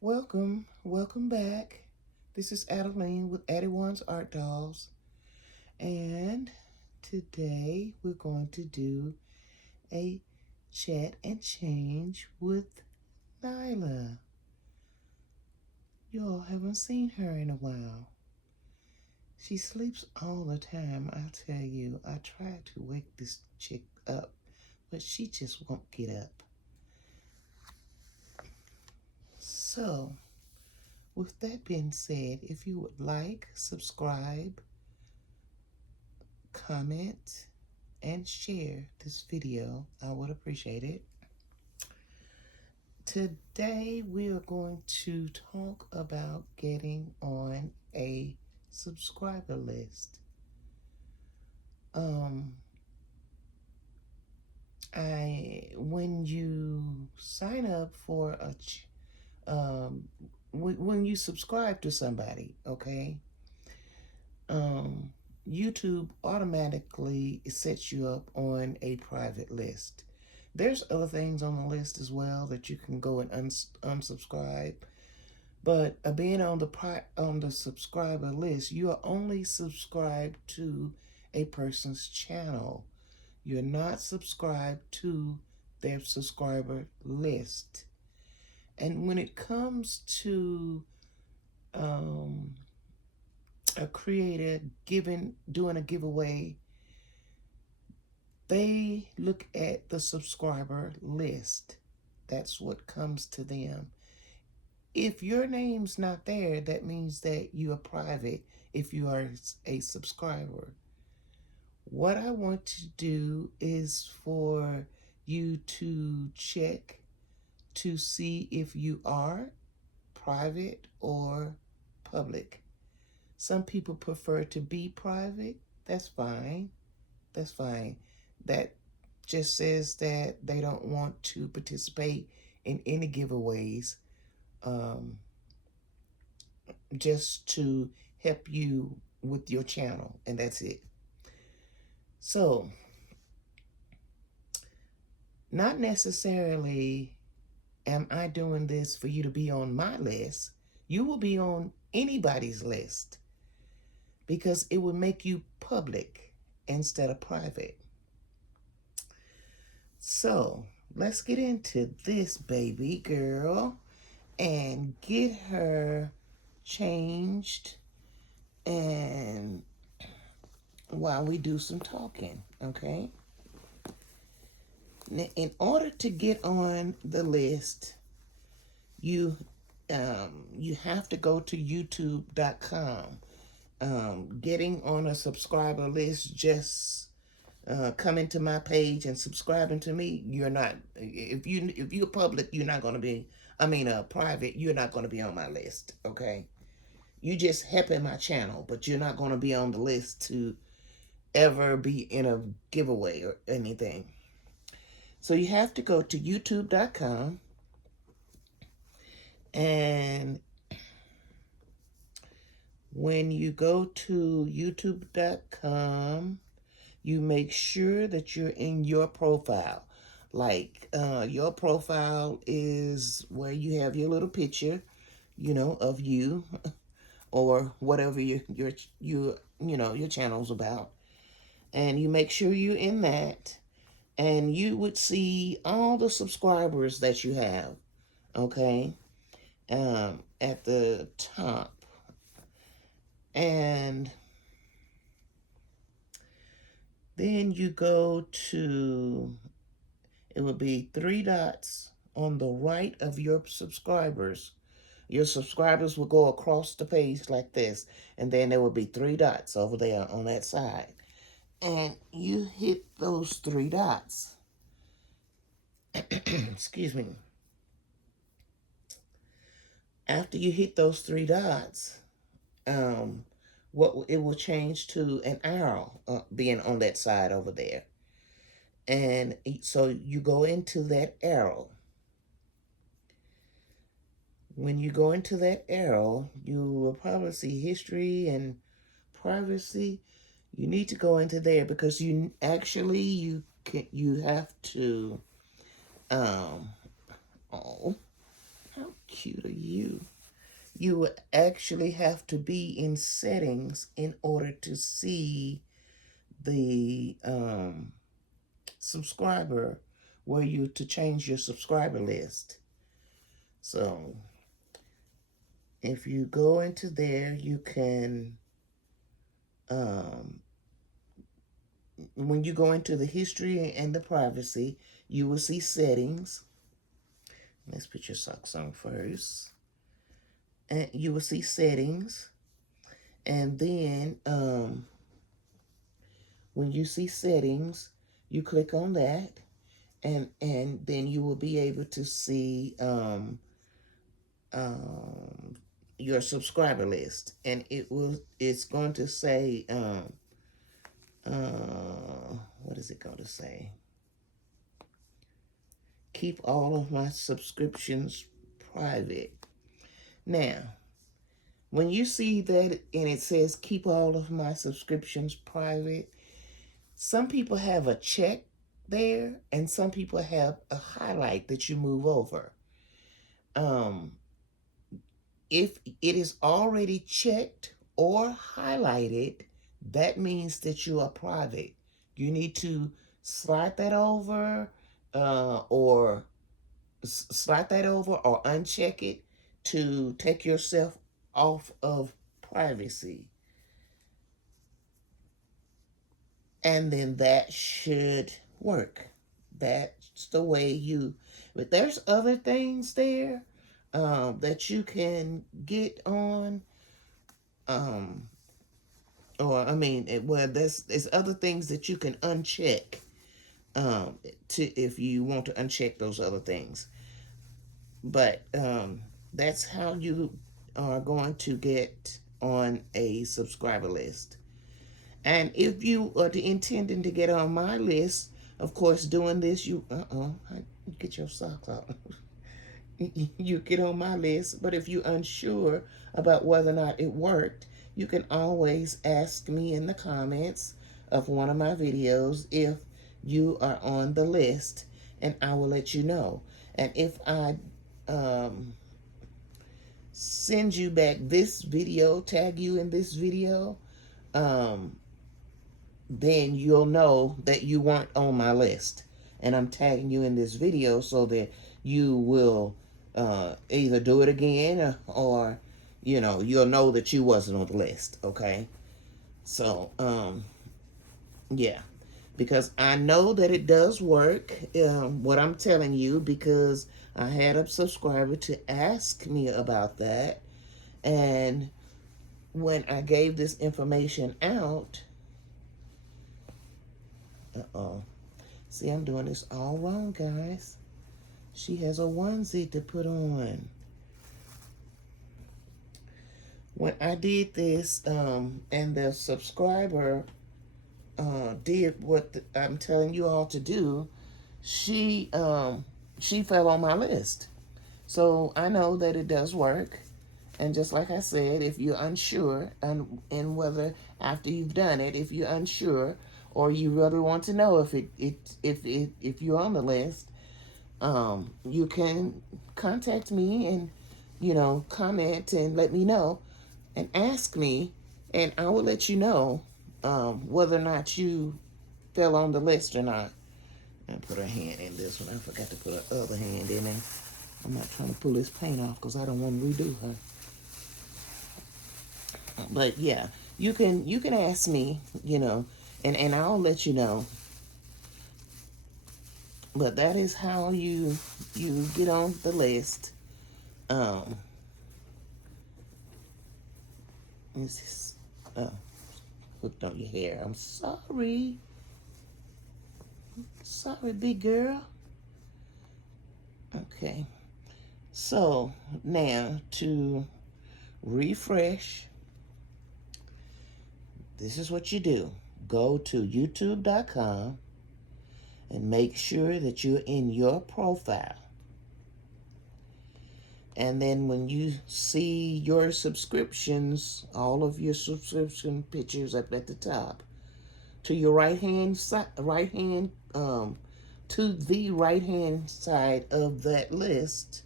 Welcome back. This is Adeline with Adejuan's Art Dolls, and today we're going to do a chat and change with Nyla. Y'all haven't seen her in a while. She sleeps all the time, I tell you. I try to wake this chick up, but she just won't get up. So, with that being said, if you would like, subscribe, comment, and share this video, I would appreciate it. Today we are going to talk about getting on a subscriber list. When you sign up for when you subscribe to somebody, okay, YouTube automatically sets you up on a private list. There's other things on the list as well that you can go and unsubscribe. But being on the subscriber list, you are only subscribed to a person's channel. You're not subscribed to their subscriber list. And when it comes to a creator doing a giveaway, they look at the subscriber list. That's what comes to them. If your name's not there, that means that you are private if you are a subscriber. What I want to do is for you to check to see if you are private or public. Some people prefer to be private. That's fine. That's fine. That just says that they don't want to participate in any giveaways, just to help you with your channel, and that's it. So, not necessarily am I doing this for you to be on my list. You will be on anybody's list because it would make you public instead of private. So, let's get into this baby girl and get her changed, and while we do some talking, okay? Now, in order to get on the list, you have to go to youtube.com. Getting on a subscriber list, just coming to my page and subscribing to me, you're not. If you're public, you're not going to be. Private, you're not going to be on my list. Okay, you just helping my channel, but you're not going to be on the list to ever be in a giveaway or anything. So you have to go to youtube.com, and when you go to youtube.com, you make sure that you're in your profile. Like your profile is where you have your little picture, of you or whatever your channel's about. And you make sure you're in that, and you would see all the subscribers that you have, okay, at the top. And then you go to, it would be 3 dots on the right of your subscribers. Your subscribers will go across the page like this, and then there will be 3 dots over there on that side. And you hit those 3 dots. Excuse me. After you hit those 3 dots, what it will change to an arrow being on that side over there. And so you go into that arrow. When you go into that arrow, you will probably see history and privacy. You need to go into there because you have to, Q to you. You would actually have to be in settings in order to see the subscriber, where you to change your subscriber list. So if you go into there, you can, when you go into the history and the privacy, you will see settings. Let's put your socks on first. And you will see settings. And then when you see settings, you click on that. And then you will be able to see your subscriber list. And it's going to say, what is it going to say? Keep all of my subscriptions private. Now, when you see that and it says keep all of my subscriptions private, some people have a check there and some people have a highlight that you move over. If it is already checked or highlighted, that means that you are private. You need to slide that over or uncheck it to take yourself off of privacy. And then that should work. That's the way but there's other things there that you can get on. There's other things that you can uncheck if you want to uncheck those other things. But that's how you are going to get on a subscriber list. And if you are intending to get on my list, of course, doing this, get your socks out. You get on my list, but if you're unsure about whether or not it worked, you can always ask me in the comments of one of my videos if you are on the list, and I will let you know. And if I send you back this video, tag you in this video, then you'll know that you weren't on my list. And I'm tagging you in this video so that you will either do it again or you'll know that you wasn't on the list, okay? So, yeah. Because I know that it does work, what I'm telling you, because I had a subscriber to ask me about that. And when I gave this information out, see, I'm doing this all wrong, guys. She has a onesie to put on. When I did this, and the subscriber did what I'm telling you all to do, she fell on my list. So I know that it does work. And just like I said, if you're unsure and whether after you've done it, if you're unsure or you really want to know if you're on the list, you can contact me and comment and let me know and ask me, and I will let you know whether or not you fell on the list or not. I put her hand in this one. I forgot to put her other hand in there. I'm not trying to pull this paint off because I don't want to redo her. But yeah, you can ask me, and I'll let you know. But that is how you get on the list. This is hooked on your hair. I'm sorry. Sorry, big girl. Okay. So now to refresh, this is what you do. Go to youtube.com and make sure that you're in your profile. And then when you see your subscriptions, all of your subscription pictures up at the top, to your right hand side of that list,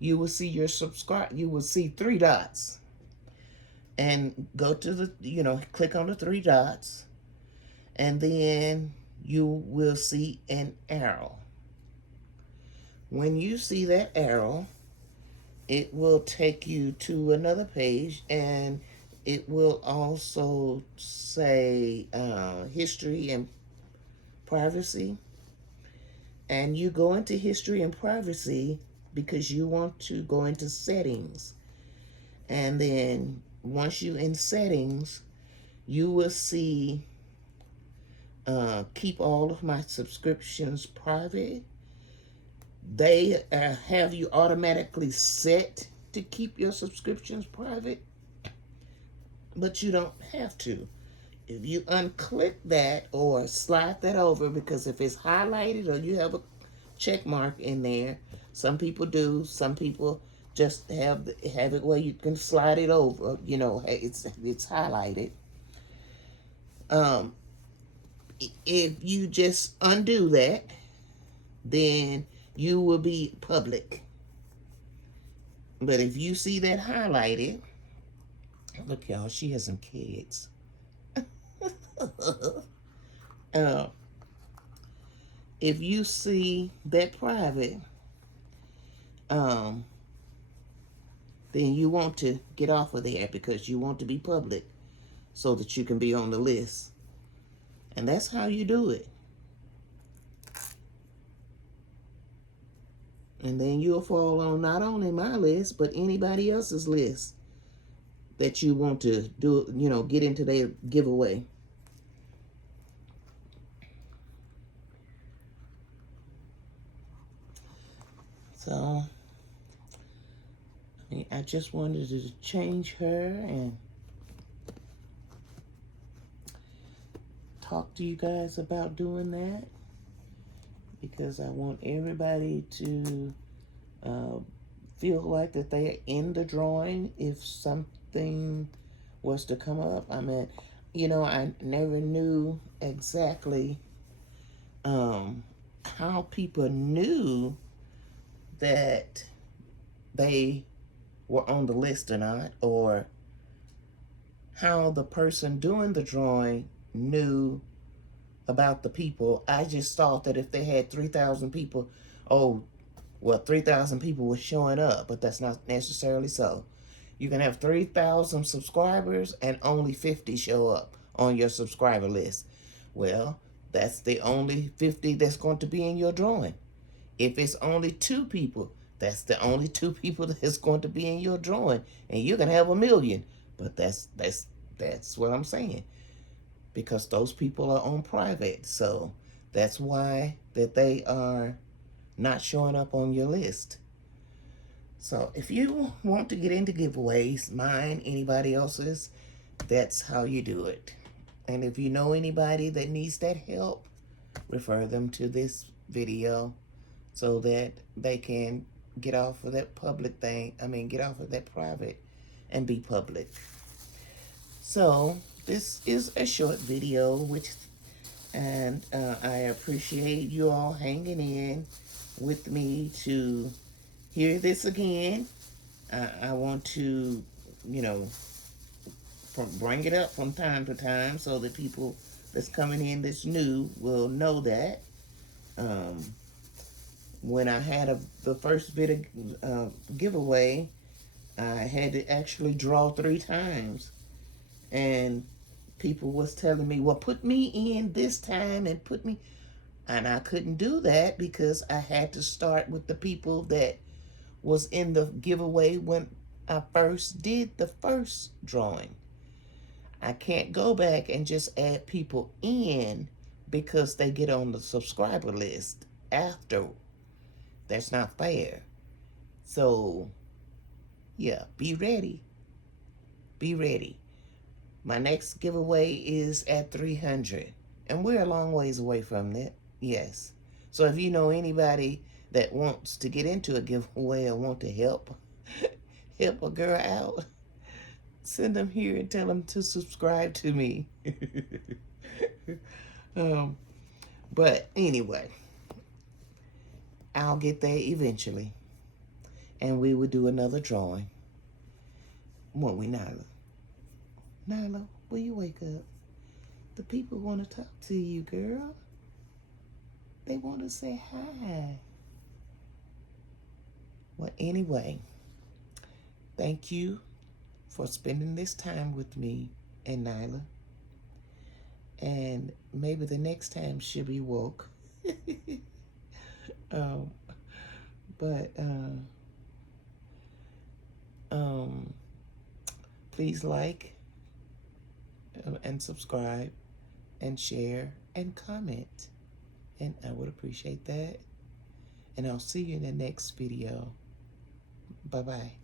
you will see your subscribe. You will see 3 dots, and go to the, click on the 3 dots, and then you will see an arrow. When you see that arrow, it will take you to another page, and it will also say history and privacy. And you go into history and privacy because you want to go into settings. And then once you're in settings, you will see keep all of my subscriptions private. They have you automatically set to keep your subscriptions private, but you don't have to. If you unclick that or slide that over, because if it's highlighted or you have a check mark in there, some people do, some people just have it where you can slide it over, it's highlighted. If you just undo that, then you will be public. But if you see that highlighted, look, y'all, she has some kids. If you see that private, then you want to get off of there because you want to be public so that you can be on the list. And that's how you do it. And then you'll fall on not only my list, but anybody else's list that you want to do, get into their giveaway. So, I just wanted to change her and talk to you guys about doing that, because I want everybody to feel like that they are in the drawing if something was to come up. I mean, I never knew exactly how people knew that they were on the list or not, or how the person doing the drawing knew about the people. I just thought that if they had 3,000 people, 3,000 people were showing up, but that's not necessarily so. You can have 3,000 subscribers and only 50 show up on your subscriber list. Well, that's the only 50 that's going to be in your drawing. If it's only 2 people, that's the only 2 people that's going to be in your drawing, and you can have 1 million. But that's what I'm saying, because those people are on private. So that's why that they are not showing up on your list. So if you want to get into giveaways, mine, anybody else's, that's how you do it. And if you know anybody that needs that help, refer them to this video so that they can get off of that get off of that private and be public. So this is a short video, and I appreciate you all hanging in with me to hear this again. I want to, bring it up from time to time so that people that's coming in that's new will know that. When I had the first bit of giveaway, I had to actually draw 3 times. And people was telling me, well, put me in this time and put me... And I couldn't do that because I had to start with the people that was in the giveaway when I first did the first drawing. I can't go back and just add people in because they get on the subscriber list after. That's not fair. So, yeah, be ready. Be ready. My next giveaway is at 300. And we're a long ways away from that. Yes. So if you know anybody that wants to get into a giveaway or want to help a girl out, send them here and tell them to subscribe to me. But anyway, I'll get there eventually. and we would do another drawing. Won't we, Nyla? Nyla, will you wake up? The people want to talk to you, girl. They want to say hi. Well, anyway, thank you for spending this time with me and Nyla. And maybe the next time she'll be woke. um, but please like and subscribe and share and comment. And I would appreciate that. And I'll see you in the next video. Bye-bye.